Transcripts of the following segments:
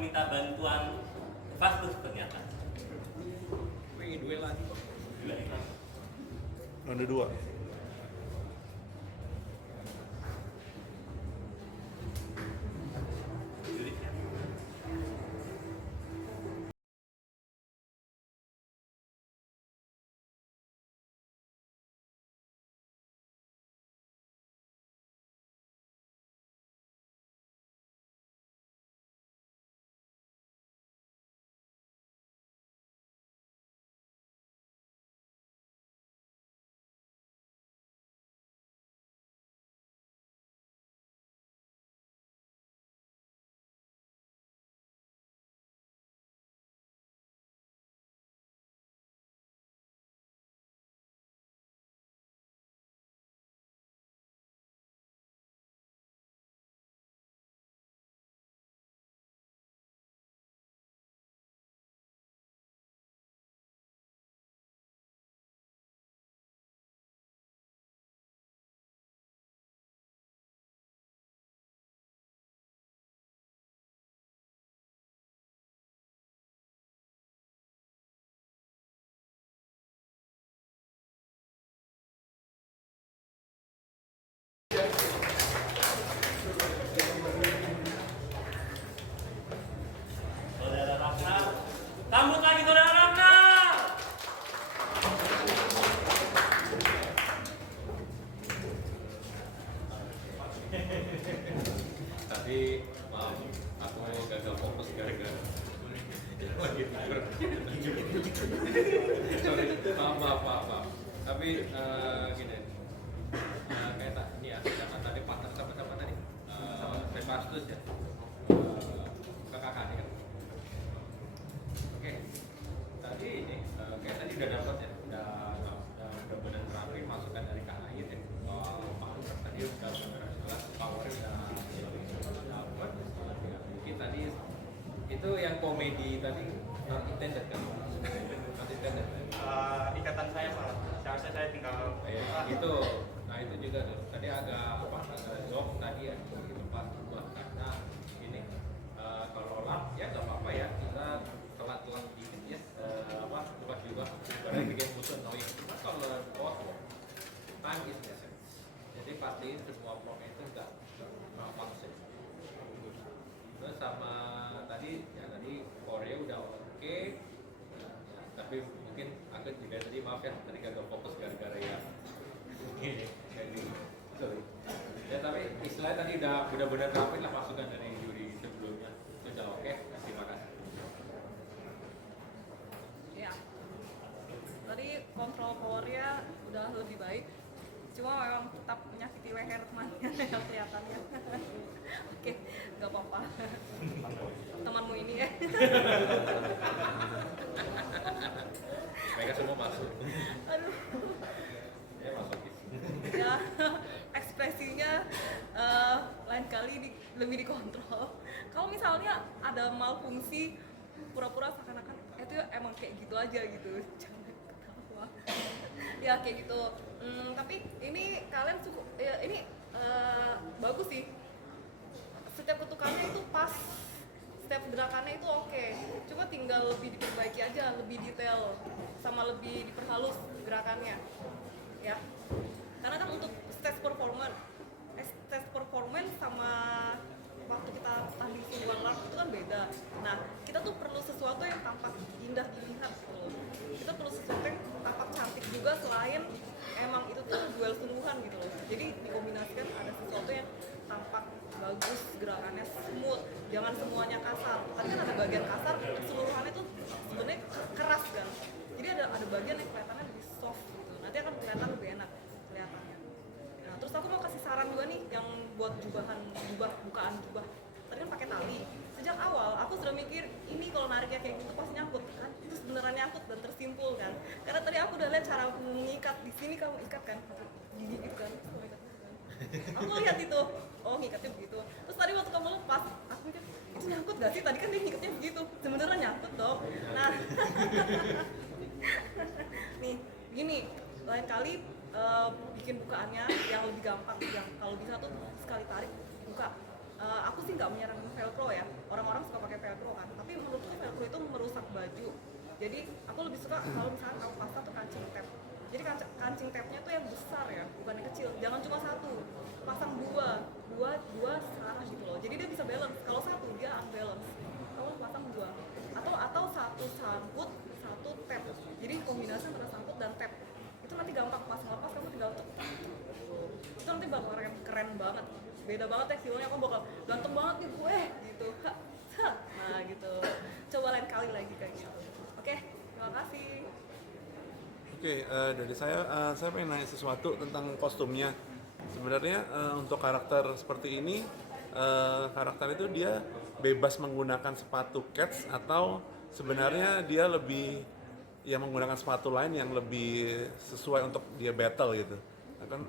meminta bantuan Vastus ternyata. Pengen duel lagi kok. Ronde 2. Saudara Ratna, sambut lagi saudara Ratna. Tadi maaf, aku gagal fokus gara-gara lagi tidur. Sorry, maaf. Tapi gini, kayak ini ya, jangan tadi partner sama-sama tadi. Vastus ya, kakak nih kan. Oke, tadi ini kayak tadi udah dapat ya, udah benar rapi masukan dari Kak Ait ya. Power tadi udah jelas, power udah dapat. Mungkin tadi itu yang komedi tadi not intended kan? Not intended. Ikatan saya salah. Seharusnya saya tinggal Itu, nah itu juga tuh. Tadi agak jok tadi ya di tempat buat karena ini kalau lap ya nggak apa-apa ya, kita telat dikit ya, bukan juga karena bikin musuh annoying. Cuma kalau outlaw time is essence. Jadi pastiin semua blok itu nggak malfunction. Terus sama tadi Korea udah oke. Tapi mungkin aku juga tadi maaf ya, tadi gagal fokus gara-gara ya gini, sorry. Ya tapi istilahnya tadi udah benar-benar rapid lah masukan dari juri sebelumnya. Sudah oke, terima kasih. Ya, tadi kontrol powernya udah lebih baik, cuma memang tetap menyakiti leher temannya yang kelihatannya. Oke, nggak apa-apa. Temanmu ini ya. Mereka semua masuk. Aduh. Ya masuk. Ya, ekspresinya lain kali lebih dikontrol. Kalau misalnya ada malfungsi, pura-pura seakan-akan itu emang kayak gitu aja gitu, jangan ketawa. Ya kayak gitu. Tapi ini kalian cukup, ya, ini bagus sih. Setiap ketukannya itu pas, setiap gerakannya itu oke. Cuma tinggal lebih diperbaiki aja, lebih detail, sama lebih diperhalus gerakannya. Ya. Karena kan untuk stage performance sama waktu kita tanding single lark itu kan beda. Nah, kita tuh perlu sesuatu yang tampak indah dilihat gitu. Kita perlu sesuatu yang tampak cantik juga selain emang itu tuh duel sungguhan gitu loh. Jadi dikombinasikan ada sesuatu yang tampak bagus, gerakannya smooth, jangan semuanya kasar. Tadi kan ada bagian kasar, keseluruhannya tuh sebenarnya keras kan. Jadi ada bagian yang kelihatannya lebih soft gitu. Nanti akan kelihatan lebih enak kelihatannya. Nah, terus aku mau kasih saran juga nih yang buat bukaan jubah. Tadi kan pakai tali. Sejak awal aku sudah mikir ini kalau nariknya kayak gitu pasti nyangkut kan. Itu beneran nyangkut dan tersimpul kan. Karena tadi aku udah lihat cara mengikat di sini, kamu ikat kan, gini gitu kan. Aku lihat itu, oh ngikatnya begitu. Terus tadi waktu kamu lepas, aku mikir itu nyangkut gak sih? Tadi kan dia ngikatnya begitu, sebenarnya nyangkut dong. Nah, nih gini, lain kali bikin bukaannya yang lebih gampang, yang kalau bisa tuh sekali tarik buka. aku sih nggak menyarankan velcro ya, orang-orang suka pakai velcro kan, tapi menurutku velcro itu merusak baju. Jadi aku lebih suka kalau misalnya kamu pasang tuh kancing tab. Jadi kancing tabnya tuh yang besar ya, bukan yang kecil. Jangan cuma satu, pasang dua searah gitu loh. Jadi dia bisa balance. Kalau satu dia unbalance. Kamu pasang dua, atau satu sangkut, satu tab. Jadi kombinasi antara sangkut dan tab. Itu nanti gampang pas ngelepas kamu tinggal cepat. Itu nanti bakal keren banget. Beda banget ya feelnya, aku bakal ganteng banget nih gue gitu. Nah gitu. Coba lain kali lagi kayak gitu. Oke, terima kasih. Oke, dari saya pengen nanya sesuatu tentang kostumnya. Sebenarnya untuk karakter seperti ini, karakter itu dia bebas menggunakan sepatu cats atau sebenarnya dia lebih ya menggunakan sepatu lain yang lebih sesuai untuk dia battle gitu. Kan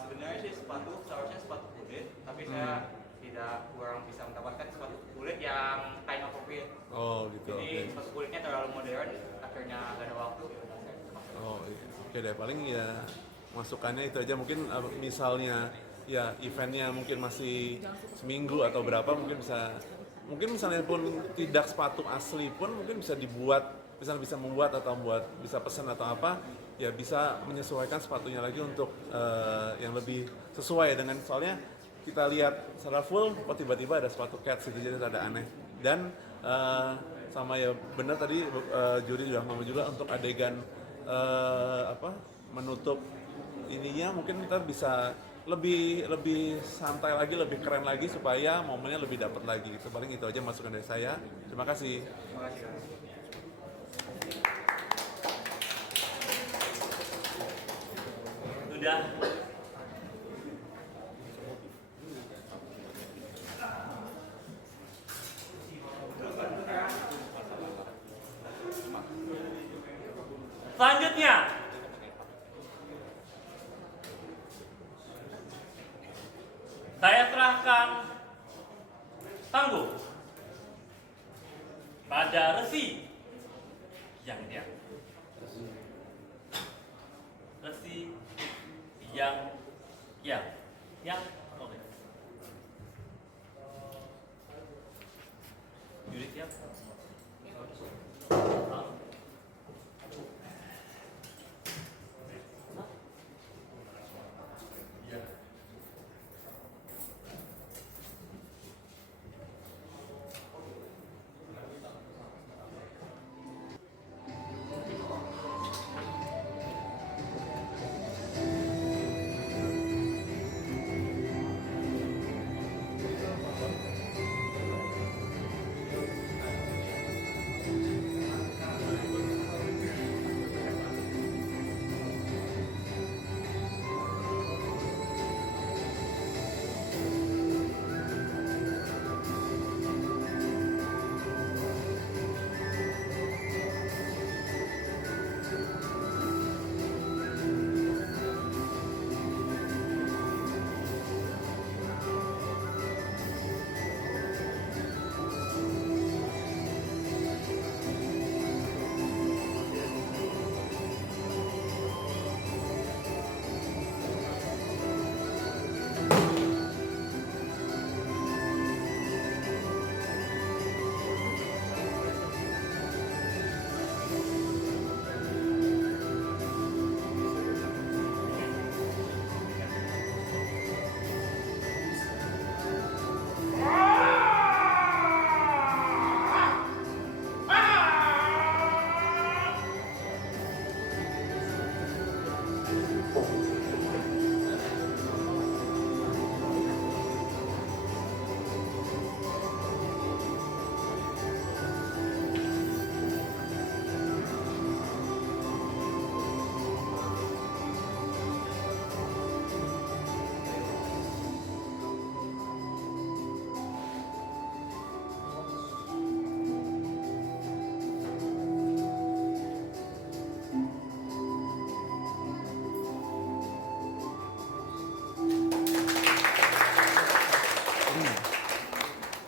Sebenarnya sih seharusnya sepatu kulit, tapi saya kurang bisa mendapatkan sepatu kulit yang time appropriate. oh gitu. Jadi Oke. sepatu kulitnya terlalu modern, akhirnya gak ada waktu. Ya udah, saya terpaksa. Oh iya. Oke deh, paling ya masukannya itu aja. Mungkin misalnya ya eventnya mungkin masih seminggu atau berapa, mungkin misalnya pun tidak sepatu asli pun mungkin bisa dibuat, misalnya bisa membuat atau bisa pesan atau apa, ya bisa menyesuaikan sepatunya lagi untuk yang lebih sesuai dengan, soalnya kita lihat secara full kok tiba-tiba ada sepatu cats gitu, jadi ada aneh. Dan sama ya benar tadi Juri juga ngomong juga untuk adegan menutup ininya mungkin kita bisa lebih santai lagi, lebih keren lagi supaya momennya lebih dapat lagi gitu. Paling itu aja masukan dari saya. Terima kasih. Terima kasih. Sudah. Selanjutnya, saya serahkan panggung pada Resi yang dia. Resi yang oke. Juri siap?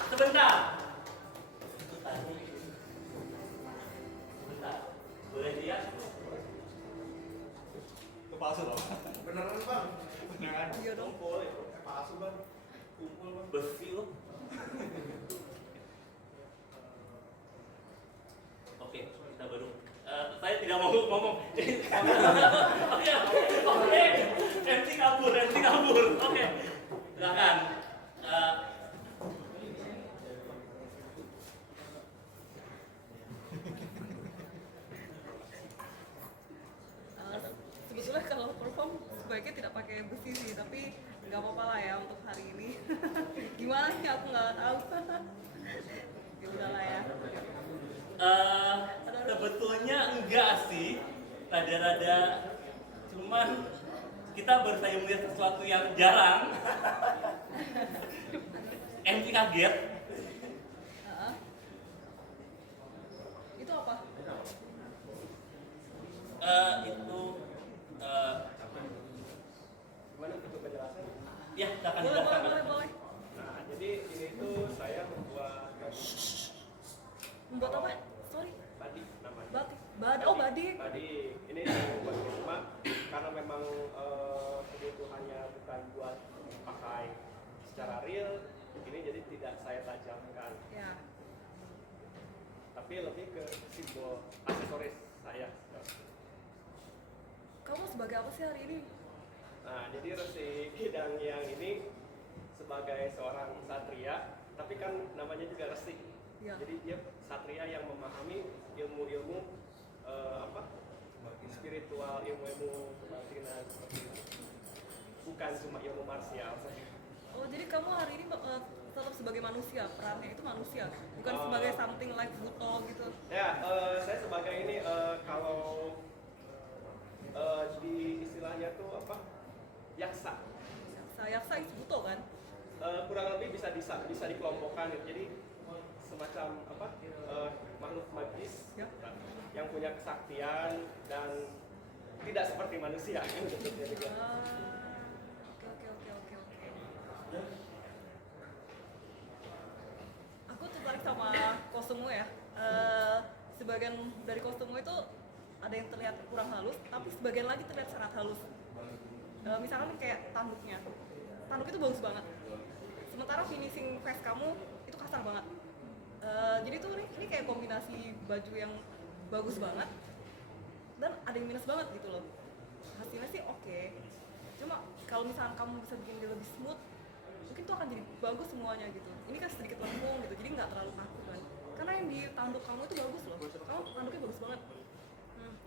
Sebentar. Boleh lihat? Itu palsu loh. Beneran bang? Beneran. Iya dong. Boleh. Palsu bang. kumpul besi loh. Oke, kita baru. Saya tidak mau ngomong. Oke, oke. MC kabur. Oke, silakan. Sebetulnya kalau perform sebaiknya tidak pakai besi sih, tapi nggak apa-apa lah ya untuk hari ini. Gimana sih aku nggak tahu. Ya udahlah ya. Sebetulnya enggak sih, rada-rada, cuman kita baru saja melihat sesuatu yang jarang. MC kaget. Heeh. Itu apa? Itu Gimana untuk penjelasan? ya akan Boleh, dijelaskan. boleh. Nah, jadi ini tuh saya membuat Membuat apa? Sorry. badik namanya. Batik. Oh, badik. Badik. Ini buat di rumah karena memang kebutuhannya bukan buat pakai secara real. Ini jadi tidak saya tajamkan, Ya. tapi lebih ke simbol aksesoris saya. Kamu sebagai apa sih hari ini? Nah, jadi Resi Kidang yang ini sebagai seorang satria, tapi kan namanya juga Resi. Ya. Jadi dia satria yang memahami ilmu-ilmu spiritual, ilmu-ilmu kebatinan seperti itu. Bukan cuma ilmu marsial saja. Oh, jadi kamu hari ini tetap sebagai manusia, perannya itu manusia, bukan sebagai something like Buto gitu. Ya, saya sebagai ini kalau di istilahnya tuh apa? Yaksa. Yaksa itu Buto kan? Kurang lebih bisa dikelompokkan gitu. Jadi semacam apa? Makhluk magis Ya. yang punya kesaktian dan tidak seperti manusia. Bentuknya juga. Oke. Aku tertarik sama kostummu ya. Sebagian dari kostummu itu ada yang terlihat kurang halus, tapi sebagian lagi terlihat sangat halus. Misalkan kayak tanduk itu bagus banget. Sementara finishing face kamu itu kasar banget. Jadi tuh ini kayak kombinasi baju yang bagus banget dan ada yang minus banget gitu loh. Hasilnya sih oke. Cuma kalau misalkan kamu bisa bikin dia lebih smooth, mungkin tuh akan jadi bagus semuanya gitu. Ini kan sedikit lengkung gitu, jadi nggak terlalu kaku kan. Karena yang di tanduk kamu itu bagus loh. Kamu tanduknya bagus banget.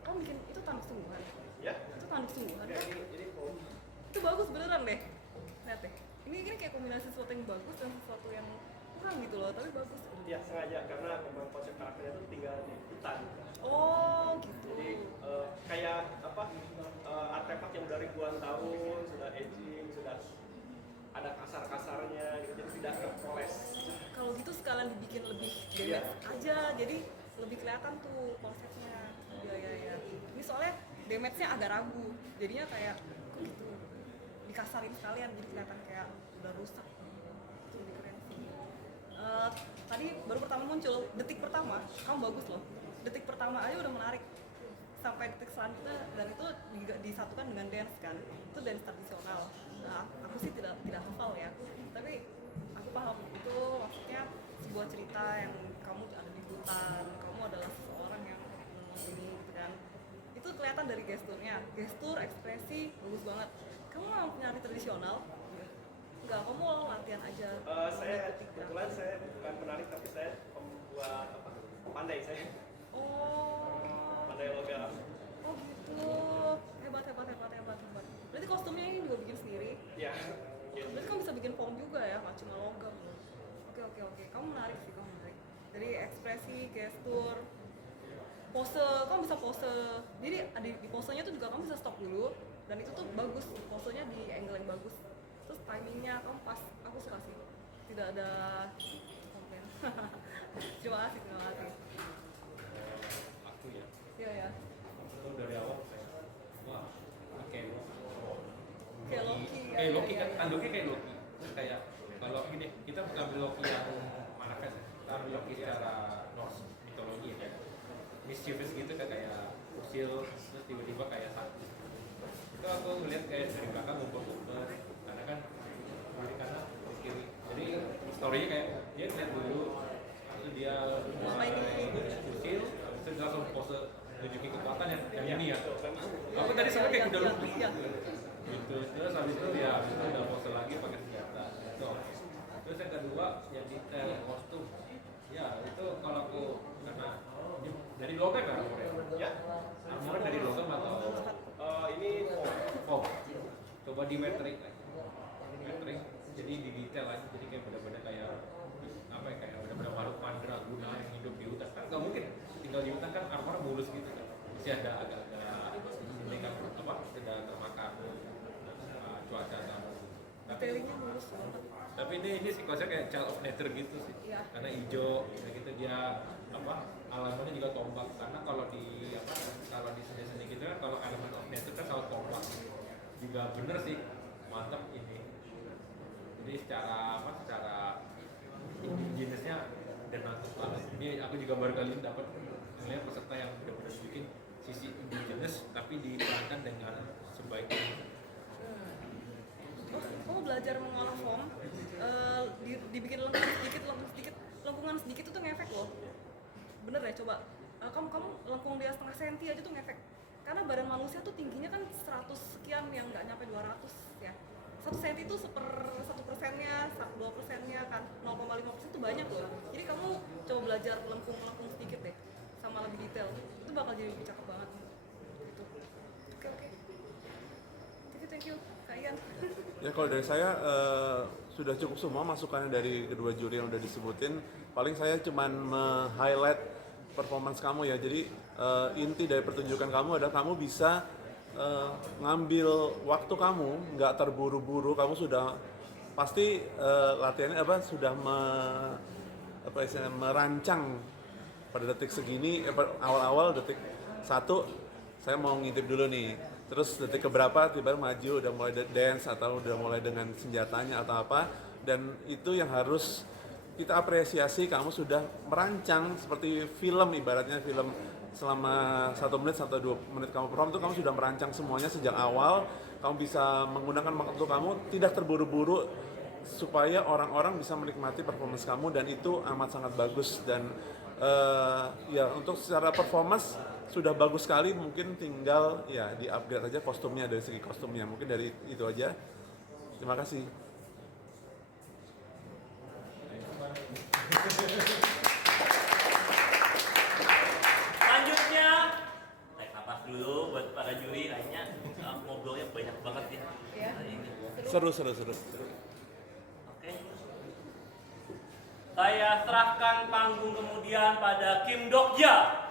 Kamu bikin itu tanduk sungguhan. Ya. Itu tanduk sungguhan kan? Ini Itu bagus beneran deh. Lihat deh. Ini kayak kombinasi sesuatu yang bagus dan sesuatu yang kurang gitu loh, tapi bagus. ya sengaja karena memang konsep karakternya itu tinggal di hutan. Oh gitu. Jadi kayak apa artefak yang udah ribuan tahun sudah aging, sudah ada kasar-kasarnya gitu, jadi tidak terpoles. Kalau gitu sekalian dibikin lebih Iya. damage aja, jadi lebih kelihatan tuh konsepnya. Iya. Ini soalnya damage-nya agak ragu, jadinya kayak kok gitu dikasarin sekalian, jadi kelihatan kayak udah rusak. Itu lebih keren sih. Tadi baru pertama muncul, detik pertama kamu bagus loh. Detik pertama aja udah menarik. Sampai detik selanjutnya, dan itu disatukan dengan dance kan, itu dance tradisional. Nah, aku sih tidak hafal ya, tapi aku paham itu maksudnya sebuah cerita yang kamu ada di hutan, kamu adalah seseorang yang mengunjungi gitu kan. Itu kelihatan dari gestur, ekspresi bagus banget. Kamu mau penari tradisional? Enggak, kamu latihan aja. Saya kebetulan saya bukan penarik tapi saya pembuat apa? Pandai saya. Oh. Pandai logam. Oh gitu, hebat. Berarti kostumnya ini juga bikin sendiri? Ya. Berarti kamu bisa bikin foam juga ya, nggak cuma logam loh. Oke. Kamu menarik. Dari ekspresi, gestur, pose, kamu bisa pose. Jadi di posenya tuh juga kamu bisa stop dulu, dan itu tuh bagus, posenya di angle yang bagus. Terus timingnya kamu pas, aku suka sih. Tidak ada komplain. Terima kasih. Aku ya. Iya. Itu dari awal saya wah kayak Kayak Loki. kayak Loki kan Iya. tanduknya kayak Loki. Terus kayak kalau ini kita bukan ambil Loki yang mana kan, kita ambil Loki secara Norse mitologi ya, mischievous gitu kan, kayak usil terus tiba-tiba kayak sakti. Itu aku ngeliat kayak dari belakang ngumpul-ngumpul karena kan karena di kiri story-nya kayak dia lihat dulu, terus dia mulai skill, terus dia langsung pose tunjukin kekuatan yang ini ya. Aku tadi sampai kayak udah lupa. Gitu. Terus habis itu ya habis itu udah pose lagi pakai senjata. Gitu. Terus yang kedua yang detail kostum. Ya itu kalau aku karena dari logam ya armornya. Ya, Armornya dari logam atau ini foam. Coba di metrik jadi di detail aja, jadi kayak benar-benar kayak apa ya, kayak benar-benar makhluk mandraguna yang hidup di hutan. Kan nggak mungkin tinggal di hutan kan armor mulus gitu kan, masih ada agak-agak ini kan apa tidak termakan cuaca atau Detailingnya mulus banget. tapi ini sequence kayak child of nature gitu sih. Iya. Karena hijau kayak gitu dia apa elemennya juga tombak, karena kalau di apa kalau di seni-seni gitu kan kalau elemen of nature kan selalu tombak juga bener sih, mantap ini. Jadi secara apa secara indigenous-nya dan mantap banget. Ini aku juga baru kali ini dapat melihat peserta yang benar-benar bikin sisi indigenous tapi diperankan dengan sebaik mungkin. Oh, kamu belajar mengolah foam, dibikin lengkungan sedikit itu ngefek loh. Bener ya, coba kamu lengkung dia setengah senti aja tuh ngefek. Karena badan manusia tuh tingginya kan 100 sekian yang nggak nyampe 200 ya. 1 senti itu 1%, 2%-nya kan 0,5% itu banyak loh. Jadi kamu coba belajar lengkung sedikit deh, sama lebih detail. Itu bakal jadi lebih cakep banget. Gitu. Oke. Thank you, Kak Ian. Ya kalau dari saya sudah cukup semua masukannya dari kedua juri yang udah disebutin. Paling saya cuman highlight performance kamu ya. Jadi inti dari pertunjukan kamu adalah kamu bisa ngambil waktu kamu, nggak terburu-buru. Kamu sudah pasti latihannya sudah merancang pada detik segini, awal-awal detik 1 saya mau ngintip dulu nih. Terus detik keberapa tiba-tiba maju udah mulai dance atau udah mulai dengan senjatanya atau apa, dan itu yang harus kita apresiasi. Kamu sudah merancang seperti film, ibaratnya film selama 1 menit atau 2 menit kamu perform itu kamu sudah merancang semuanya sejak awal. Kamu bisa menggunakan waktu kamu tidak terburu-buru supaya orang-orang bisa menikmati performance kamu, dan itu amat sangat bagus. Dan ya untuk secara performance sudah bagus sekali, mungkin tinggal ya di upgrade aja kostumnya, dari segi kostumnya mungkin dari itu aja. Terima kasih. Selanjutnya, tarik napas dulu buat para juri lainnya. Ngobrolnya banyak banget ya. Ya. Hari ini. Seru. Oke. Saya serahkan panggung kemudian pada Kim Dokja.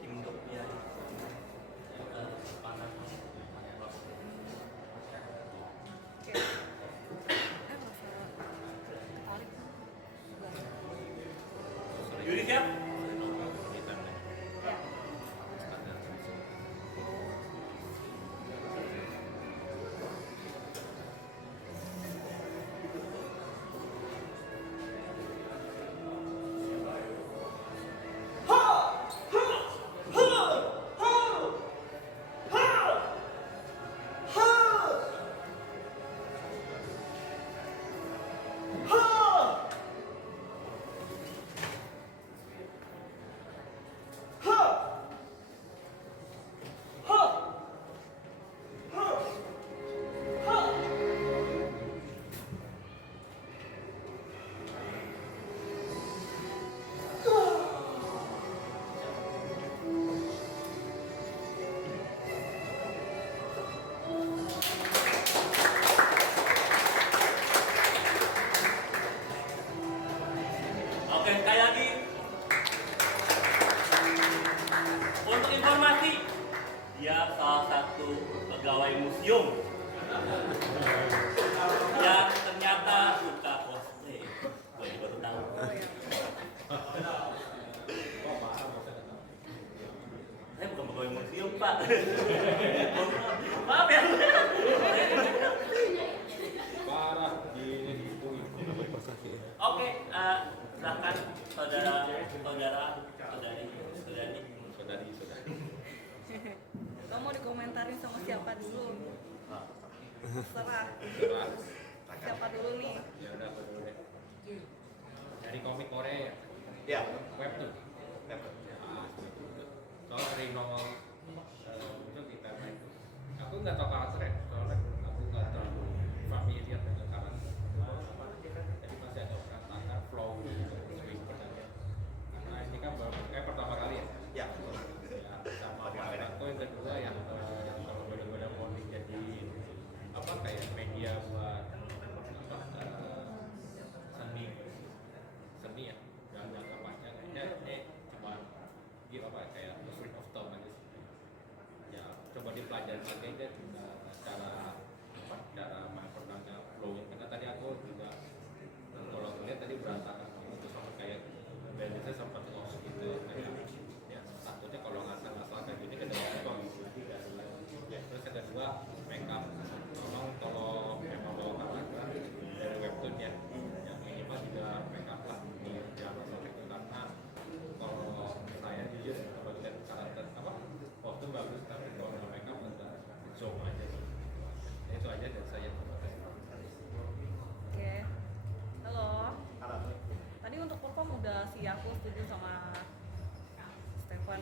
Kim Dokja. Panas. Oke. Juri siap? Oke, sekali lagi. Untuk informasi, dia salah satu pegawai museum yang ternyata suka cosplay. Gue baru tahu. Saya bukan pegawai museum, Pak. Maaf ya. Parah di Persaki ya. Oke, silakan saudari. Saudari. Kamu mau dikomentarin sama siapa dulu? Terserah. Terserah. Siapa dulu nih? Ya udah aku dulu deh. Dari komik Korea. Ya. Webtoon. Dapat. Soal dari nongol muncul di timeline itu, aku nggak tahu karakternya, soalnya aku nggak terlalu familiar dengan karakter. Jadi masih ada berantakan flow swing pertanyaan. Karena ini kan pertama kali ya. Ya. Ya, sama aku yang kedua yang kalau benar-benar mau jadi apa kayak media buat apa seni ya dan jangka panjang kayaknya ini cuma gitu apa kayak the freak of Tom aja sih. Ya coba dipelajari lagi aja cara maknanya flownya, karena tadi aku juga kalau ngeliat tadi berantakan itu sama kayak bandnya sempat lost gitu kayak ya satunya kalau nggak salah kayak gini kan ada kok ya. Terus yang kedua makeup, tolong kalau memang mau karakter dari webtoon ya yang minimal juga makeup lah di jangan sampai itu, karena kalau saya jujur kalau lihat karakter apa kostum bagus tapi kalau nggak makeup agak zoom aja sih. Ya, itu aja dari saya. Oke. Halo. Tadi untuk perform udah sih aku setuju sama Stefan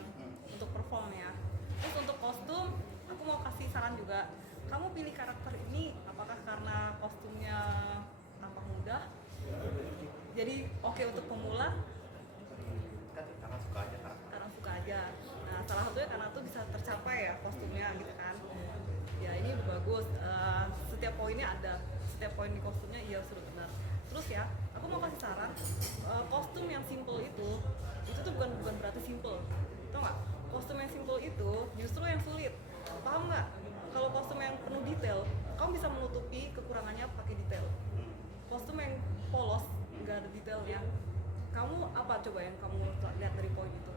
untuk perform ya. Terus untuk kostum, aku mau kasih saran juga. Kamu pilih karakter ini apakah karena kostumnya tampak mudah? Jadi oke untuk pemula? Karena suka aja kan. Karena suka aja. Nah, salah satunya karena tuh bisa tercapai ya kostumnya gitu kan. Ya ini udah bagus. Setiap poinnya ada, setiap poin di kostumnya iya sudah benar. Terus ya, aku mau kasih saran, kostum yang simple itu tuh bukan berarti simple. Tau nggak? Kostum yang simple itu justru yang sulit. Paham nggak? Kalau kostum yang penuh detail, kamu bisa menutupi kekurangannya pakai detail. Kostum yang polos, nggak ada detailnya, kamu apa coba yang kamu lihat dari poin itu?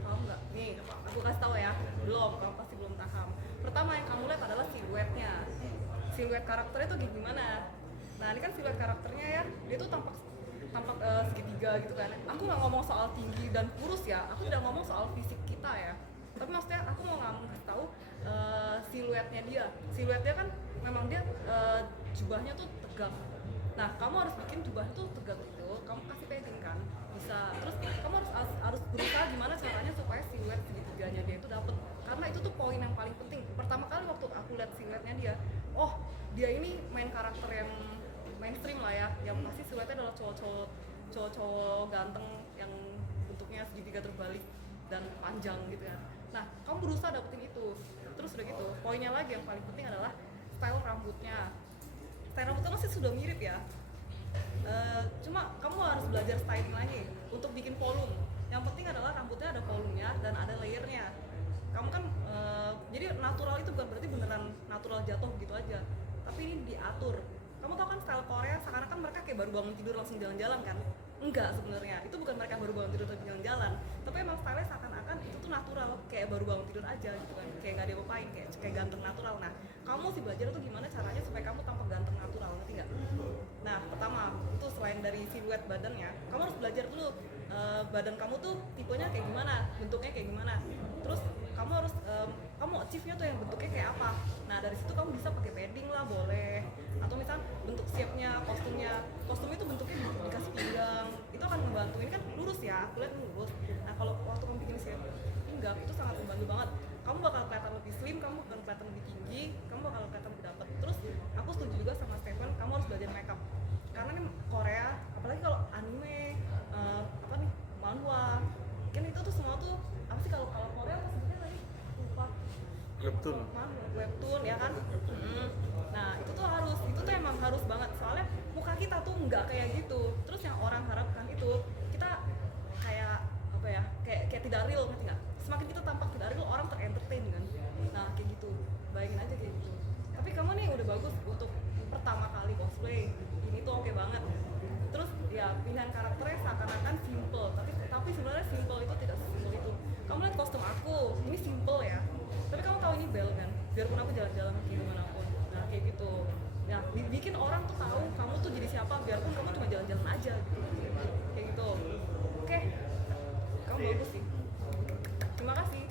Paham nggak? Nih, aku kasih tahu ya. Belum, kamu pasti belum paham. Pertama yang kamu lihat adalah siluetnya. Siluet karakternya tuh gimana? Nah, ini kan siluet karakternya ya, dia tuh tampak segitiga gitu kan. Aku nggak ngomong soal tinggi dan kurus ya, aku tidak ngomong soal fisik kita ya. Tapi maksudnya aku mau kasih tahu siluetnya dia. Siluetnya kan memang dia jubahnya tuh tegak. Nah, kamu harus bikin jubah tuh tegak itu, kamu kasih padding kan, bisa. Terus kamu harus berusaha gimana caranya supaya siluet segitiganya dia itu dapet. Karena itu tuh poin yang paling penting. Pertama kali waktu aku lihat siluetnya dia, oh dia ini main karakter yang mainstream lah ya, yang pasti siluetnya adalah cowok-cowok ganteng yang bentuknya segitiga terbalik dan panjang gitu ya. Nah, kamu berusaha dapetin itu. Terus udah gitu, poinnya lagi yang paling penting adalah style rambutnya. Style rambutnya masih sudah mirip ya. Cuma kamu harus belajar styling lagi untuk bikin volume. Yang penting adalah rambutnya ada volumenya dan ada layernya. Kamu kan jadi natural itu bukan berarti beneran natural jatuh gitu aja, tapi ini diatur. Kamu tau kan style Korea seakan-akan mereka kayak baru bangun tidur langsung jalan-jalan kan? Enggak sebenarnya, itu bukan mereka baru bangun tidur langsung jalan-jalan, tapi emang style-nya seakan-akan itu tuh natural, kayak baru bangun tidur aja gitu kan, kayak nggak ada ngapain, kayak ganteng natural. Nah, kamu mesti belajar tuh gimana caranya supaya kamu tampak ganteng natural, ngerti nggak? Nah, pertama itu selain dari siluet badannya, kamu harus belajar dulu badan kamu tuh tipenya kayak gimana, bentuknya kayak gimana. Terus kamu harus kamu achieve-nya tuh yang bentuknya kayak apa. Nah, dari situ kamu bisa pakai padding lah boleh, atau misal bentuk shape-nya, kostum itu bentuknya dikasih pinggang, itu akan membantu. Ini kan lurus ya, aku lihat lurus. Nah, kalau waktu kamu bikin shape pinggang itu sangat membantu banget. Kamu bakal kelihatan lebih slim, kamu bakal kelihatan lebih tinggi, kamu bakal kelihatan lebih dapet. Terus aku setuju juga sama Stefan, kamu harus belajar makeup. Karena nih Korea, apalagi kalau anime, apa nih, manhwa, kan itu tuh semua tuh apa sih kalau Korea apa sebenarnya tadi? Lupa. Webtoon ya kan. Nah itu tuh emang harus banget, soalnya muka kita tuh nggak kayak gitu. Terus yang orang harapkan itu kita kayak apa ya, kayak tidak real, ngerti nggak? Semakin kita tampak tidak real, orang ter-entertain kan. Nah kayak gitu, bayangin aja kayak gitu. Tapi kamu nih udah bagus untuk pertama kali cosplay, ini tuh oke banget. Terus ya pilihan karakternya seakan-akan simple, tapi sebenarnya simple itu tidak sesimpel itu. Kamu lihat kostum aku, ini simple ya, tapi kamu tahu ini Belle kan, biarpun aku jalan-jalan kayak gimana pun. Nah kayak gitu. ya bikin orang tuh tahu kamu tuh jadi siapa, biarpun kamu cuma jalan-jalan aja gitu. Kayak gitu. Oke, kamu bagus sih, terima kasih.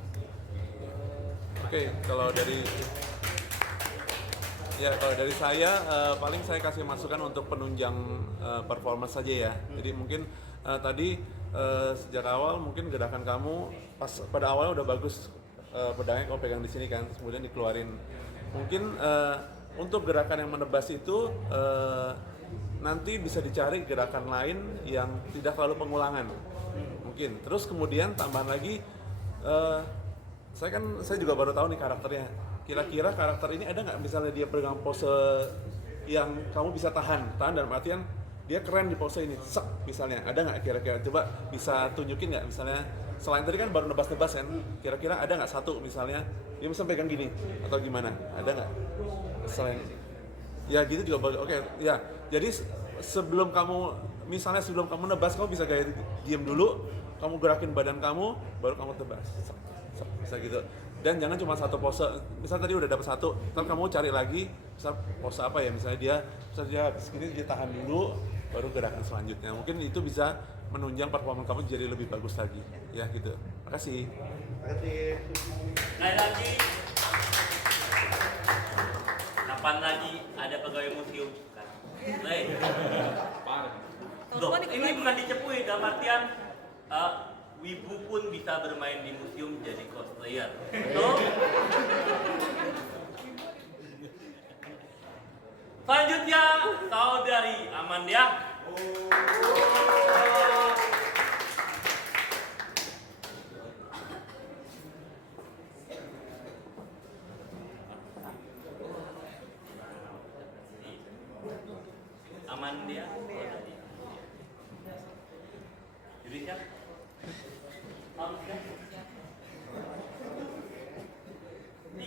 Oke, kalau dari saya paling saya kasih masukan untuk penunjang performance saja ya. Jadi mungkin tadi sejak awal mungkin gerakan kamu pada awalnya udah bagus, pedangnya kamu pegang di sini kan, terus kemudian dikeluarin. Mungkin untuk gerakan yang menebas itu nanti bisa dicari gerakan lain yang tidak terlalu pengulangan mungkin. Terus kemudian tambahan lagi, saya juga baru tahu nih karakternya. Kira-kira karakter ini ada nggak misalnya dia pegang pose yang kamu bisa tahan dalam artian dia keren di pose ini, misalnya ada nggak kira-kira? Coba bisa tunjukin nggak misalnya, selain tadi kan baru nebas-nebas kan, kira-kira ada nggak satu misalnya dia bisa pegang gini atau gimana, ada nggak selain ya gitu juga boleh. Oke ya, jadi sebelum kamu nebas kamu bisa kayak diem dulu, kamu gerakin badan kamu baru kamu tebas, bisa gitu. Dan jangan cuma satu pose, misal tadi udah dapat satu, ntar kamu cari lagi, misal pose apa ya, misalnya dia habis gini dia tahan dulu, baru gerakan selanjutnya. Mungkin itu bisa menunjang performa kamu jadi lebih bagus lagi, ya gitu. Makasih. Sekali lagi, kapan lagi ada pegawai museum? Loh, ini bukan dicepuin, dalam artian wibu pun bisa bermain di museum jadi cosplayer. Tuh. Selanjutnya, saudari Amandia. Amandia. Jadi siap?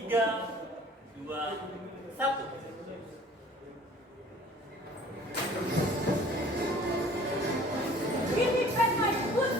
Tiga, dua, satu. Give me back my foot.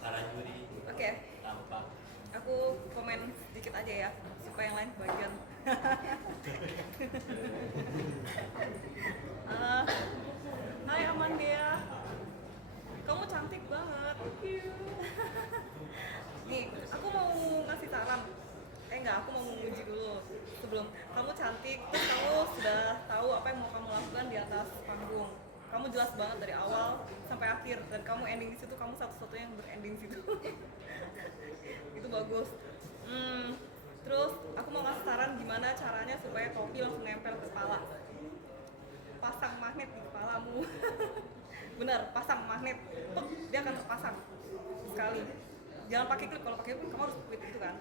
Para juri Oke, tampak. aku komen sedikit aja ya, supaya yang lain kebagian. Hai Amandia, kamu cantik banget. Nih, aku mau ngasih saran. Aku mau menguji dulu. Sebelum kamu cantik, terus kamu sudah tahu apa yang mau kamu lakukan di atas panggung. Kamu jelas banget dari awal sampai akhir, dan kamu ending di situ, kamu satu-satunya yang berending situ. Itu bagus. Terus aku mau ngasih saran gimana caranya supaya topi langsung nempel ke kepala. Pasang magnet di kepalamu. Bener, pasang magnet. Tuh, dia akan terpasang sekali. Jangan pakai klip, kalau pakai klip kamu harus klip gitu kan.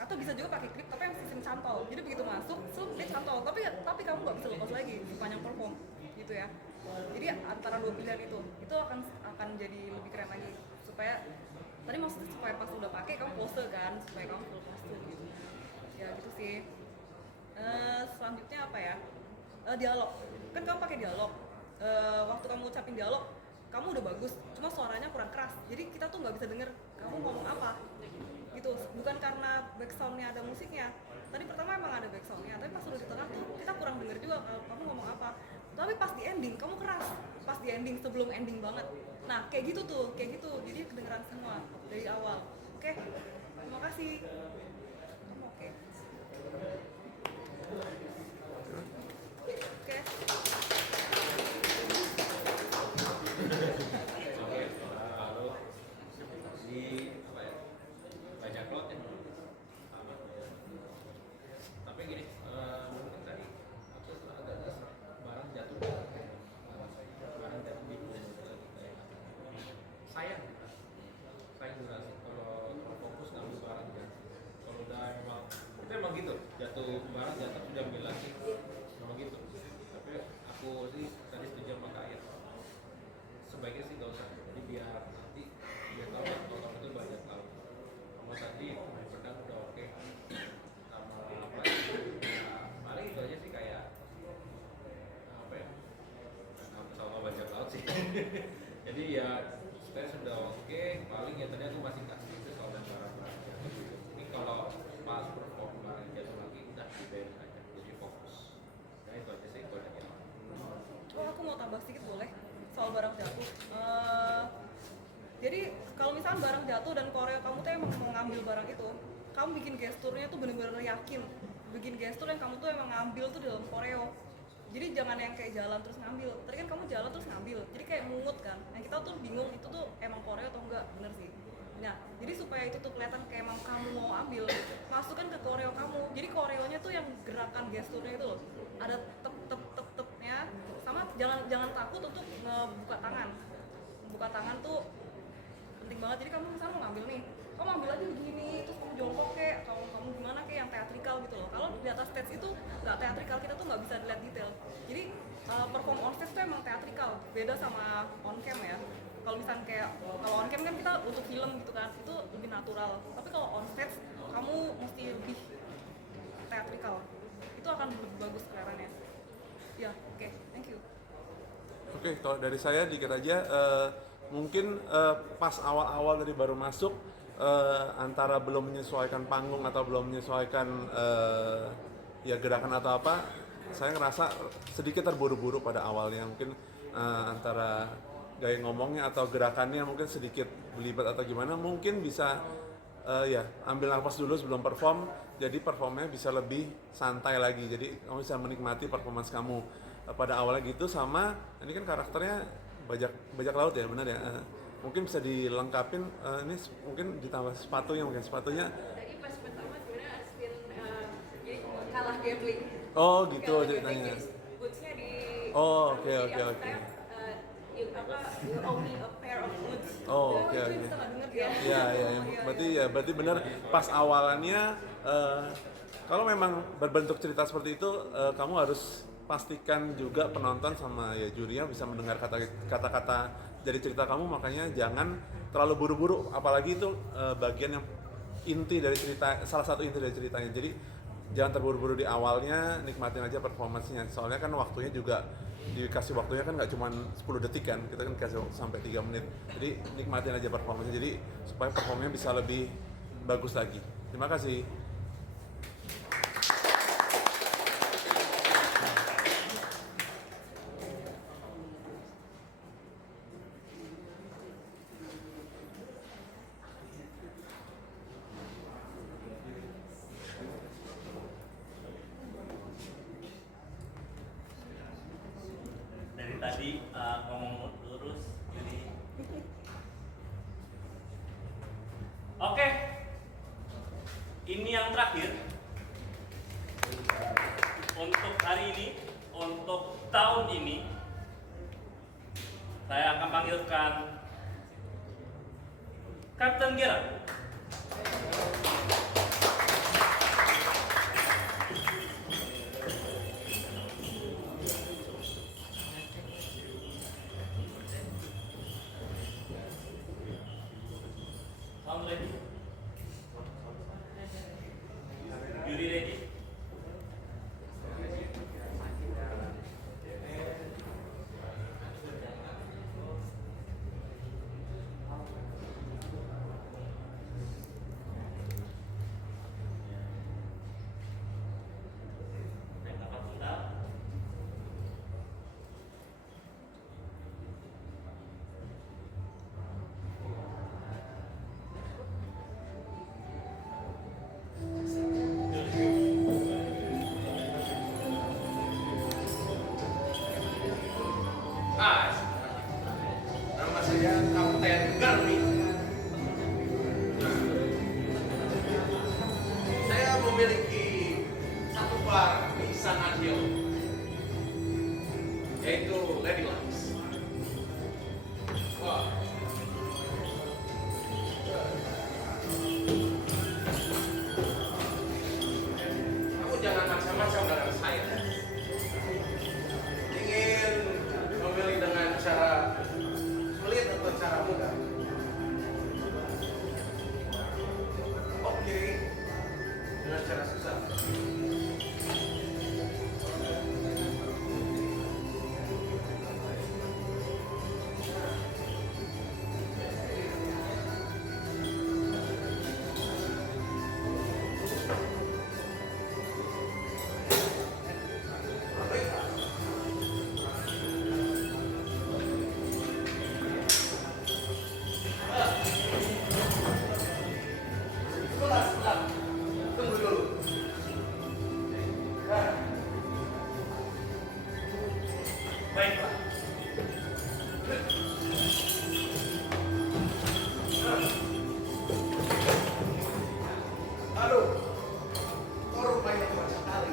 Atau bisa juga pakai klip tapi yang sistem cantol. Jadi begitu masuk, dia cantol. Tapi kamu nggak bisa lepas lagi sepanjang perform, gitu ya. Jadi antara dua pilihan itu akan jadi lebih keren lagi. Supaya tadi maksudnya supaya pas udah pakai kamu pose kan, supaya kamu full pose gitu. Ya gitu sih. Selanjutnya apa ya? Dialog. Kan kamu pakai dialog. Waktu kamu ucapin dialog, kamu udah bagus, cuma suaranya kurang keras. Jadi kita tuh nggak bisa denger kamu ngomong apa. Gitu. Bukan karena backsoundnya ada musiknya. Tadi pertama emang ada backsoundnya, tapi pas udah di tengah tuh kita kurang denger juga kalau kamu ngomong apa. Tapi pas di ending kamu keras. Pas di ending sebelum ending banget. Nah kayak gitu tuh, kayak gitu. Jadi kedengeran semua dari awal. Oke, terima kasih. Oke. Oke. Oke, lalu di apa ya, banyak lot ya. Sama. Tapi gini, mungkin tadi aku agak barang jatuh di sayang durasi kalau fokus ngambil barang jatuh. Kalau udah emang itu emang gitu, barang jatuh sudah bilang sih memang gitu. Tapi aku sih tadi setuju sama Kak Ayat, sebaiknya sih gak usah, jadi biar nanti dia tahu kalau kamu itu banyak tahu. Kamu tadi main pedang udah oke, sama apa ya, paling itu aja sih, kayak apa ya, sama banyak laut sih. Jadi ya saya sudah oke, paling ya tadi aku masih kasih itu soal barang-barang jatuh gitu. Ini kalau pas perform barang jatuh lagi udah dibedain aja, jadi fokus. Nah itu aja sih kodenya. Oh, aku mau tambah sedikit boleh soal barang jatuh. Jadi kalau misalnya barang jatuh dan koreo kamu tuh emang mau ngambil barang itu, kamu bikin gesturnya tuh bener-bener yakin, bikin gestur yang kamu tuh emang ngambil tuh di dalam koreo. Jadi jangan yang kayak jalan terus ngambil. Tadi kan kamu jalan terus ngambil, jadi kayak mungut kan. Nah kita tuh bingung itu tuh emang koreo atau enggak, bener sih. Nah, jadi supaya itu tuh kelihatan kayak emang kamu mau ambil, masukkan ke koreo kamu. Jadi koreonya tuh yang gerakan gesturnya itu loh, ada tep-tep-tep-tepnya, sama jangan takut untuk ngebuka tangan. Buka tangan tuh penting banget. Jadi kamu misalnya mau ngambil nih, kamu ambil aja begini, terus kamu jongkok kayak, kalau kamu gimana kayak yang teatrikal gitu loh. Kalau di atas stage itu nggak teatrikal, kita tuh nggak bisa dilihat detail. Jadi perform on stage tuh emang teatrikal, beda sama on cam ya. Kalau misalnya kayak, kalau on cam kan kita untuk film gitu kan, itu lebih natural. Tapi kalau on stage, kamu mesti lebih teatrikal. Itu akan lebih bagus kelihatannya. Ya, oke, thank you. Oke, kalau dari saya dikit aja, mungkin pas awal-awal dari baru masuk, antara belum menyesuaikan panggung atau belum menyesuaikan ya gerakan atau apa, saya ngerasa sedikit terburu-buru pada awalnya. Mungkin antara gaya ngomongnya atau gerakannya mungkin sedikit belibet atau gimana, mungkin bisa ya ambil nafas dulu sebelum perform, jadi performnya bisa lebih santai lagi, jadi kamu bisa menikmati performance kamu pada awalnya gitu. Sama ini kan karakternya bajak laut ya, benar ya, mungkin bisa dilengkapin, ini mungkin ditambah sepatunya, mungkin sepatunya Tadi pas pertama sebenarnya ada spin, jadi kalah gambling. oh gitu Kalah ceritanya. gambling, jadi bootsnya di. Oh, oke, jadi oke, aku oke. kayak, you owe me a pair of boots. Oh, oke, itu oke. bisa nggak denger ya? Ya, berarti benar pas awalannya, kalau memang berbentuk cerita seperti itu, kamu harus pastikan juga penonton sama ya jurinya bisa mendengar kata-kata dari cerita kamu, makanya jangan terlalu buru-buru, apalagi itu bagian yang inti dari cerita, salah satu inti dari ceritanya. Jadi jangan terburu-buru di awalnya, nikmatin aja performance-nya. Soalnya kan waktunya juga dikasih waktunya kan nggak cuma 10 detik kan, kita kan kasih waktu sampai 3 menit. Jadi nikmatin aja performance-nya, jadi supaya performanya bisa lebih bagus lagi. Terima kasih. Dari tadi ngomong lurus, jadi oke, ini yang terakhir untuk hari ini, untuk tahun ini. Saya akan panggilkan Kapten Gerard. Sound ready? Yuri ready? memiliki satu bar di Sanadil, yaitu Lady Lux. Wah. Kamu jangan macam-macam dengan saya. Ingin memilih dengan cara sulit atau cara mudah? Oke, dengan cara susah. Sebentar, tunggu dulu. Baiklah. Aduh, kok rupanya kuat sekali.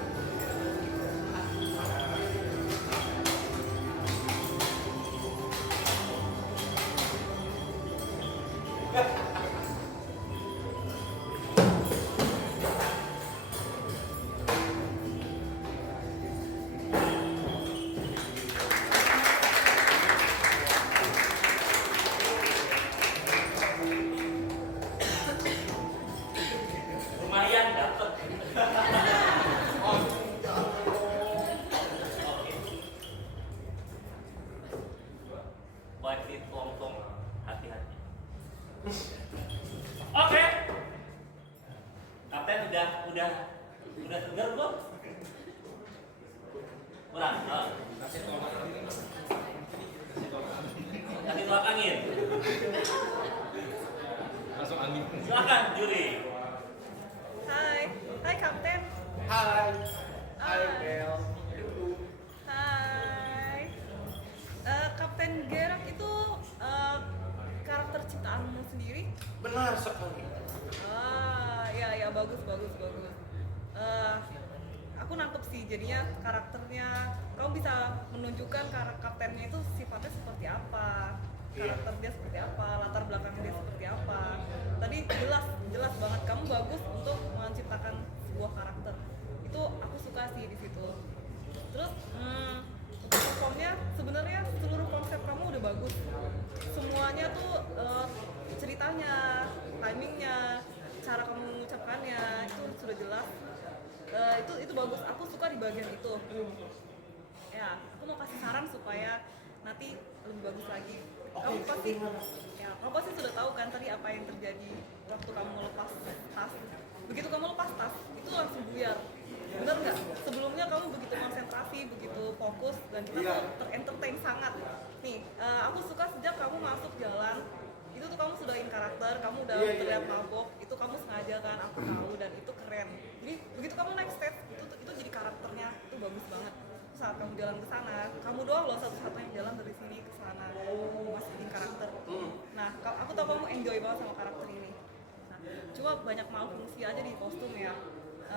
Lumayan dapat. Oh, jangan dong. Oke. Wasit tong hati-hati. Oke. Kapten udah segar belum? Kurang. Oh. Kasih tolak angin. Kasih tolak angin. Masuk angin. Silakan juri. Hai Kapten. Hai. Hai Bel. Hai. Kapten Geralt itu karakter ciptaanmu sendiri? Benar sekali. Ya bagus. Aku nangkep sih, jadinya karakternya kamu bisa menunjukkan kaptennya itu sifatnya seperti apa, karakter dia seperti apa, latar belakang dia seperti apa. Tadi jelas banget kamu bagus untuk menciptakan sebuah karakter. Itu aku suka sih di situ. Terus untuk performnya sebenarnya seluruh konsep kamu udah bagus. Semuanya tuh ceritanya, timingnya, cara kamu mengucapkannya itu sudah jelas. Itu bagus. Aku suka di bagian itu. Ya, aku mau kasih saran supaya nanti lebih bagus lagi. Kamu pasti sudah tahu kan tadi apa yang terjadi waktu kamu lepas tas. Begitu kamu lepas tas, itu langsung buyar. Bener nggak? Sebelumnya kamu begitu konsentrasi, begitu fokus, dan itu tuh terentertain sangat. Nih, aku suka sejak kamu masuk jalan, itu tuh kamu sudah in karakter, kamu udah terlihat mabok, itu kamu sengaja kan, aku tahu, dan itu keren. Jadi begitu kamu next stage, itu jadi karakternya, itu bagus banget. Saat kamu jalan ke sana, kamu doang loh satu-satunya jalan dari sini ke sana, masih in karakter. Nah, aku tahu kamu enjoy banget sama karakter ini. Nah, cuma banyak malfungsi aja di kostum ya.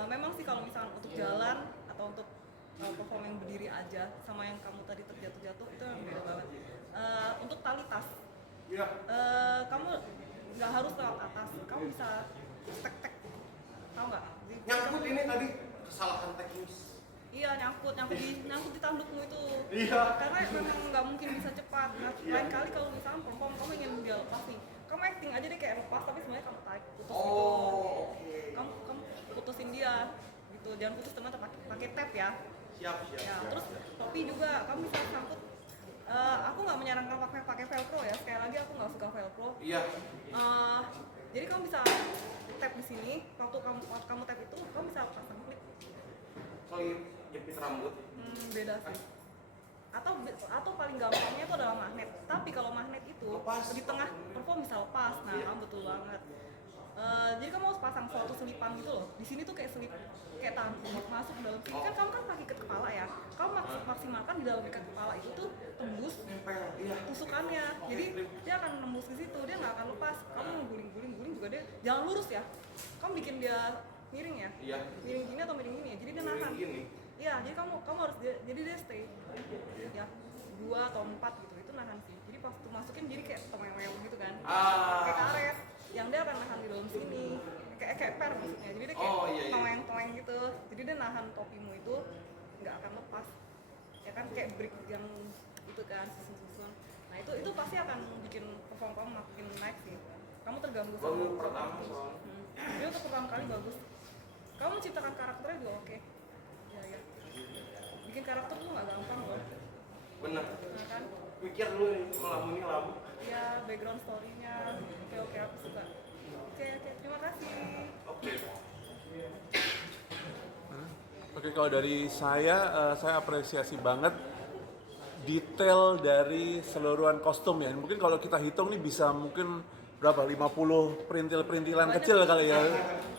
Memang sih kalau misalnya untuk jalan atau untuk perform yang berdiri aja sama yang kamu tadi terjatuh-jatuh itu yang beda banget. Untuk tali tas, kamu nggak harus lewat atas, kamu bisa tek-tek, tahu nggak? Nyangkut ini tadi kesalahan teknis. Iya, nyangkut di tandukmu itu. Iya. Karena memang nggak mungkin bisa cepat. Nah, lain kali kalau misalnya perform kamu ingin dia lepas nih, kamu acting aja deh kayak lepas tapi sebenarnya kamu tarik putus gitu. Oke. Kamu putusin dia gitu, jangan putus teman pakai tape ya. Siap. Ya, terus topi juga kamu bisa sangkut. Aku nggak menyarankan pakai velcro ya. Sekali lagi aku nggak suka velcro. Iya. Jadi kamu bisa tap di sini. Waktu kamu tap itu, kamu bisa pasang klip. Klip jepit rambut. Beda sih. Atau paling gampangnya itu adalah magnet. Tapi kalau magnet itu Lepas. di tengah perform bisa lepas. Nah, kamu betul banget. Jadi kamu harus pasang suatu selipan gitu loh. Di sini tuh kayak selip, kayak tampuk masuk ke dalam sini. Kan kamu kan pakai ikat kepala ya. Kamu maksimalkan di dalam ikat kepala itu tuh tembus tusukannya. Jadi dia akan nembus ke situ. Dia nggak akan lepas. Kamu guling juga dia jangan lurus ya. Kamu bikin dia miring ya? Iya. Miring gini atau miring gini ya? Jadi dia nahan. Gini. Iya, jadi kamu harus jadi dia stay. Ya, 2 atau 4 gitu. Itu nahan sih. Jadi pas tuh masukin jadi kayak tomeong gitu kan. Kayak karet. Yang dia akan nahan di dalam sini. Kayak per maksudnya. Jadi dia kayak toeng gitu. Jadi dia nahan topimu itu nggak akan lepas. Ya kan kayak brick yang itu kan susun-susun. Nah, itu pasti akan bikin perform kamu makin naik sih. Kamu terganggu Baru pertama soalnya. Jadi untuk pertama kali bagus. Kamu menciptakan karakternya juga oke. Ya. Bikin karakter tuh nggak gampang loh. Bener. Nah, kan? Pikir dulu nih, melamunnya lama. Ya, background story-nya. Oke, aku suka. Oke, terima kasih. Oke. Oke, kalau dari saya apresiasi banget detail dari seluruhan kostum ya. Mungkin kalau kita hitung nih bisa mungkin berapa? 50 perintil-perintilan kecil kali ya.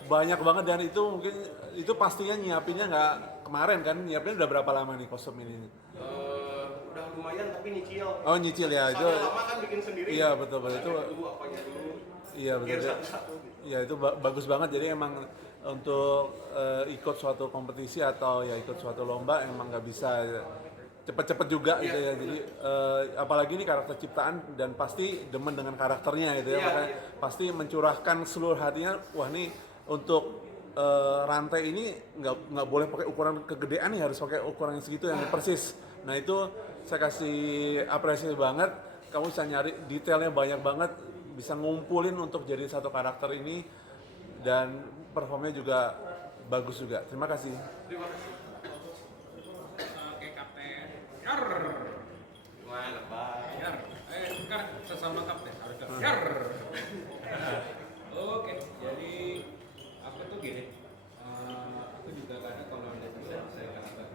Banyak banget, dan itu mungkin itu pastinya nyiapinnya nggak kemarin kan? Nyiapinnya udah berapa lama nih kostum ini? Udah lumayan tapi nyicil. Oh, nyicil ya. Itu Soalnya lama kan bikin sendiri. Iya, betul itu. Apanya dulu. Iya, betul. Gear satu-satu gitu. Iya, itu bagus banget. Jadi emang untuk ikut suatu kompetisi atau ya ikut suatu lomba emang nggak bisa cepet-cepet juga gitu ya. Jadi apalagi ini karakter ciptaan dan pasti demen dengan karakternya gitu ya. Makanya pasti mencurahkan seluruh hatinya. Wah, nih untuk rantai ini nggak boleh pakai ukuran kegedean nih, harus pakai ukuran yang segitu yang persis. Nah, itu saya kasih apresiasi banget. Kamu bisa nyari detailnya banyak banget, bisa ngumpulin untuk jadi satu karakter ini, dan performnya juga bagus juga. Terima kasih. Terima kasih. Oke, Kapten. Yar. Gimana, Pak? Yar. Kan sesama kapten harus yar. Oke, jadi aku tuh gini. Aku juga kadang kalau lihat desain saya karakter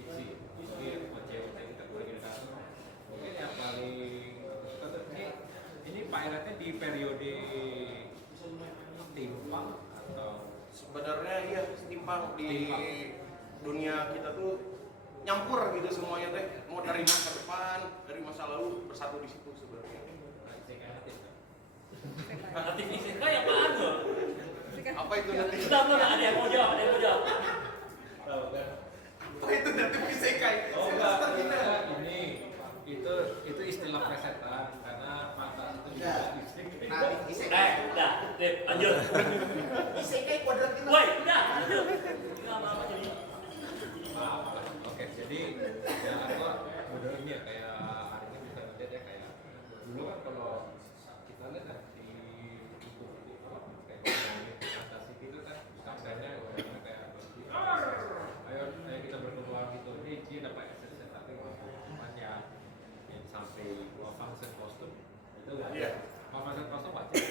fiksi, jadi OC kita bikin karakter. Mungkin yang paling aku suka tuh ini pilotnya di periode timpang atau Sebenarnya iya timpang di dunia kita tuh nyampur gitu semuanya teh, mau dari masa depan, dari masa lalu bersatu di situ sebenarnya. Nanti fisika ya apaan tuh? Apa itu nanti? Bentar, ada yang mau jawab. Apa itu nanti isekai? oh enggak, ini itu istilah presetan karena mata itu juga Udah, Dip, lanjut. Isekai kuadrat kita. Woi, udah, lanjut. Nggak apa-apa jadi. Oke, jadi ya aku udah ini ya kayak hari ini bisa lihat ya kayak dulu kan kalau kita lihat kan di buku kayak fantasi itu kan katanya udah kayak ayo kita berkembang gitu. Ini dia dapat esensi tapi makanya yang sampai function kostum itu nggak ada. Function kostum wajar,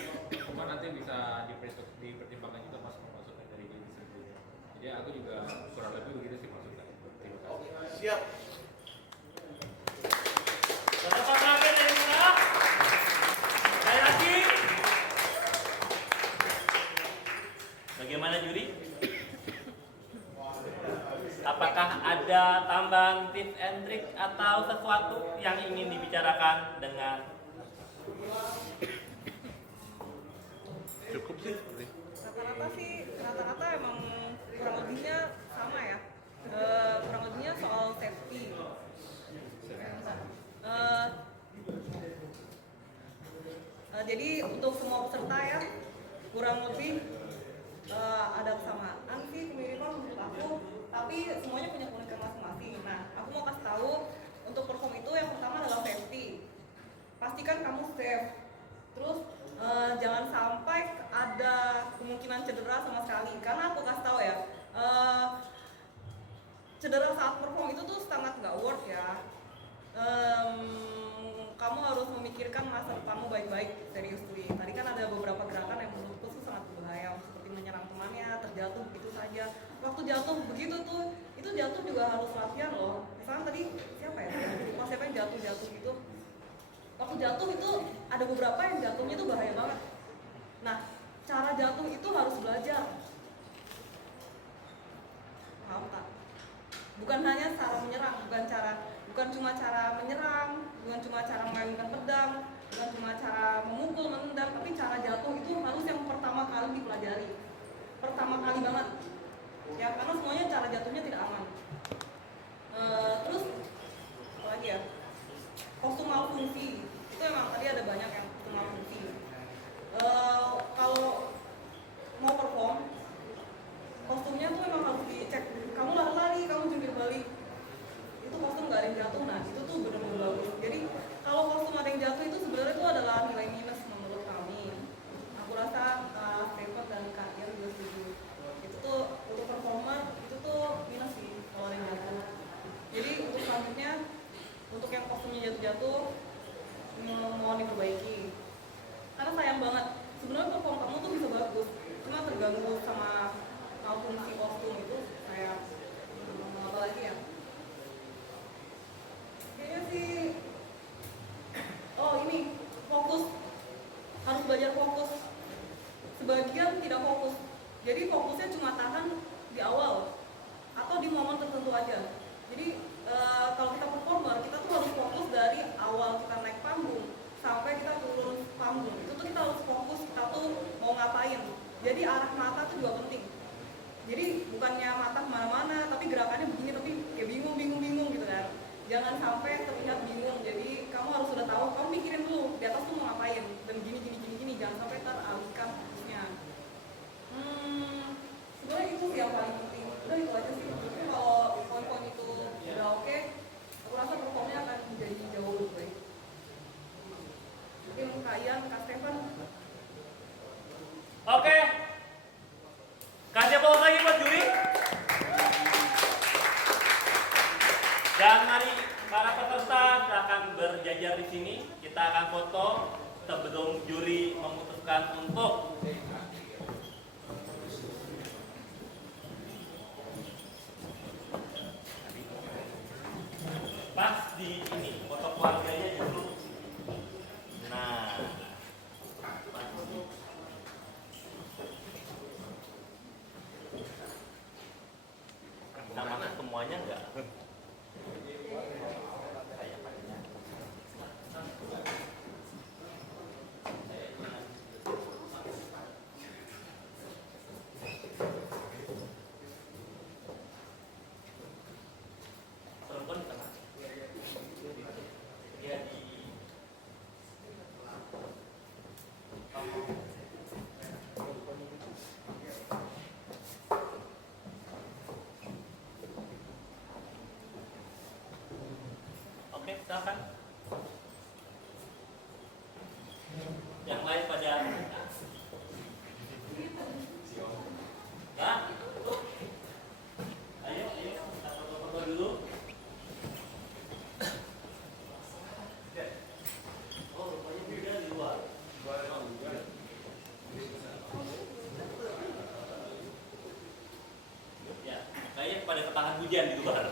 cuma nanti bisa dipertimbangkan juga masukan dari diri sendiri. Jadi aku juga kurang lebih begitu sih masukan. Terima kasih. Siap. Tetapan lagi dari mana? Sekali lagi. Bagaimana juri? Apakah ada tambahan tips and trick atau sesuatu yang ingin dibicarakan dengan Cukup sih. Rata-rata emang kurang lebihnya sama ya. Kurang lebihnya soal safety. Jadi untuk semua peserta ya kurang lebih ada kesamaan sih, kemiripan menurut aku, tapi semuanya punya keunikan masing-masing. Nah, aku mau kasih tahu untuk perform itu yang pertama adalah safety. Pastikan kamu safe. Terus jangan sampai ada kemungkinan cedera sama sekali, karena aku kasih tahu ya, cedera saat perform itu tuh sangat nggak worth ya. Kamu harus memikirkan masa depanmu baik-baik, seriously. Tadi kan ada beberapa gerakan yang menurutku tuh sangat berbahaya, seperti menyerang temannya, terjatuh begitu saja. Waktu jatuh begitu tuh, itu jatuh juga harus latihan loh. Misalnya tadi siapa ya? Lupa siapa yang jatuh gitu. Waktu jatuh itu ada beberapa yang jatuhnya itu bahaya banget. Nah, cara jatuh itu harus belajar. Paham tak? Bukan hanya cara menyerang, bukan cuma cara menyerang, bukan cuma cara mengayunkan pedang, bukan cuma cara memukul, menendang, tapi cara jatuh itu harus yang pertama kali dipelajari. pertama kali banget ya, karena semuanya cara jatuhnya tidak aman. Terus apa lagi ya, kostum malfungsi itu emang tadi ada banyak yang kostum malfungsi. Kalau mau perform kostumnya tuh memang harus dicek, kamu lari, kamu jungkir balik, itu kostum gak ada yang jatuh. Nah itu tuh bener-bener bagus. Jadi kalau kostum ada yang jatuh itu sebenarnya itu adalah nilai minus menurut kami. Aku rasa Stephen dan Kak Ian juga setuju. Itu tuh untuk performer itu tuh minus sih kalau ada yang jatuh. Jadi untuk selanjutnya, untuk yang kostumnya jatuh-jatuh mohon diperbaiki. Karena sayang banget, sebenarnya perform kamu tuh bisa bagus, cuma terganggu sama fungsi kostum itu kayak apa lagi ya? Kayaknya sih, oh ini fokus, harus belajar fokus. Sebagian tidak fokus, jadi fokusnya cuma tahan di awal atau di momen tertentu aja. Jadi kalau kita performer, kita tuh harus fokus dari awal kita naik panggung sampai kita turun panggung. Itu tuh kita harus fokus, kita tuh mau ngapain. Jadi arah mata tuh juga penting. Jadi bukannya mata kemana-mana, tapi gerakannya begini, tapi kayak bingung gitu kan. Jangan sampai terlihat bingung. Jadi kamu harus sudah tahu, kamu pikirin dulu di atas tuh mau ngapain dan gini. Jangan sampai teralihkan fokusnya. Sebenarnya itu sih yang paling penting. Udah itu aja sih. Kalau poin-poin itu udah oke, aku rasa performnya akan menjadi jauh lebih baik. Mungkin Kak Ian, Kak Stephen. Oke. Kasih aplaus lagi buat juri. Dan mari para peserta akan berjajar di sini. Kita akan foto sebelum juri memutuskan untuk pas di ini foto keluarganya dulu. Nah, sama semuanya enggak? Perempuan di tengah. Dia di Oke, silakan. Yang lain pada Nah, ayo, kita foto-foto dulu. Oh, rupanya dia di luar. Ya, kayaknya pada ketahan hujan di luar.